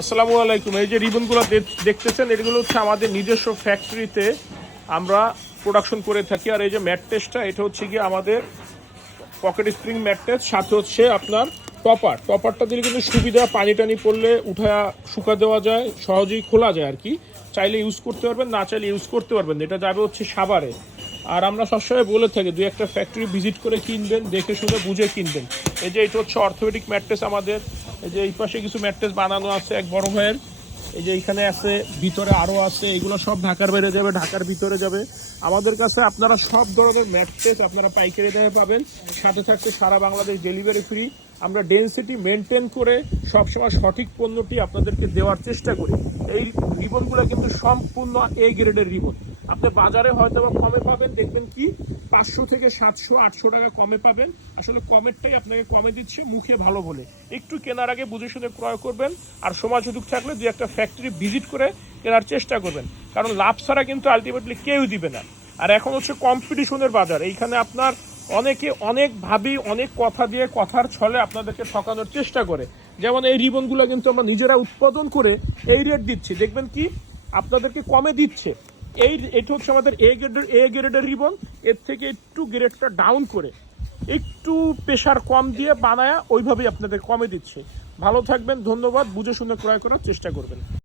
আসসালামু আলাইকুম। এই যে রিবনগুলো দেখতেছেন, এগুলো হচ্ছে আমাদের নিজস্ব ফ্যাক্টরিতে আমরা প্রোডাকশন করে থাকি। আর এই যে ম্যাট্রেসটা, এটা হচ্ছে গিয়ে আমাদের পকেট স্প্রিং ম্যাট্রেস, সাথে হচ্ছে আপনার টপারটা দিলে কিন্তু সুবিধা, পানি টানি পড়লে উঠা শুকা দেওয়া যায়, সহজেই খোলা যায় আর কি। চাইলে ইউজ করতে পারবেন, না চাইলে ইউজ করতে পারবেন। এটা যাবে হচ্ছে সাভারে। আর আমরা সবসময় বলে থাকি দুই একটা ফ্যাক্টরি ভিজিট করে কিনবেন, দেখে শুনে বুঝে কিনবেন। এই যে এটা হচ্ছে অর্থোপেডিক ম্যাট্রেস আমাদের। এই যে এই পাশে কিছু ম্যাট্রেস বানানো আছে এক বড় ভাইয়ের, এই যে এইখানে আছে, ভিতরে আরও আছে। এগুলো সব ঢাকার বাইরে যাবে, ঢাকার ভিতরে যাবে। আমাদের কাছে আপনারা সব ধরনের ম্যাট্রেস আপনারা পাইকারি দামে পাবেন, সাথে থাকছে সারা বাংলাদেশ ডেলিভারি ফ্রি। আমরা ডেনসিটি মেনটেন করে সবসময় সঠিক পণ্যটি আপনাদেরকে দেওয়ার চেষ্টা করি। এই রিবনগুলো কিন্তু সম্পূর্ণ এ গ্রেডের রিবন। আপনি বাজারে হয়তো বা কমে পাবেন, দেখবেন কি 500 থেকে 700-800 টাকা কমে পাবেন। আসলে কমেরটাই আপনাকে কমে দিচ্ছে মুখে ভালো বলে। একটু কেনার আগে বুঝে শুনে ক্রয় করবেন, আর সময় সুযোগ থাকলে দুই একটা ফ্যাক্টরি ভিজিট করে কেনার চেষ্টা করবেন, কারণ লাভ ছাড়া কিন্তু আলটিমেটলি কেউই দিবে না। আর এখন হচ্ছে কম্পিটিশনের বাজার। এইখানে আপনার অনেকে অনেকভাবে অনেক কথা দিয়ে, কথার ছলে আপনাদেরকে ঠকানোর চেষ্টা করে। যেমন এই রিবনগুলো কিন্তু আমরা নিজেরা উৎপাদন করে এই রেট দিচ্ছি, দেখবেন কি আপনাদেরকে কমে দিচ্ছে। এটা হচ্ছে আমাদের এ গ্রেডের রিবন। এর থেকে একটু গ্রেডটা ডাউন করে, একটু প্রেশার কম দিয়ে বানায়া ওইভাবেই আপনাদের কমে দিচ্ছে। ভালো থাকবেন, ধন্যবাদ। বুঝে শুনে ক্রয় করার চেষ্টা করবেন।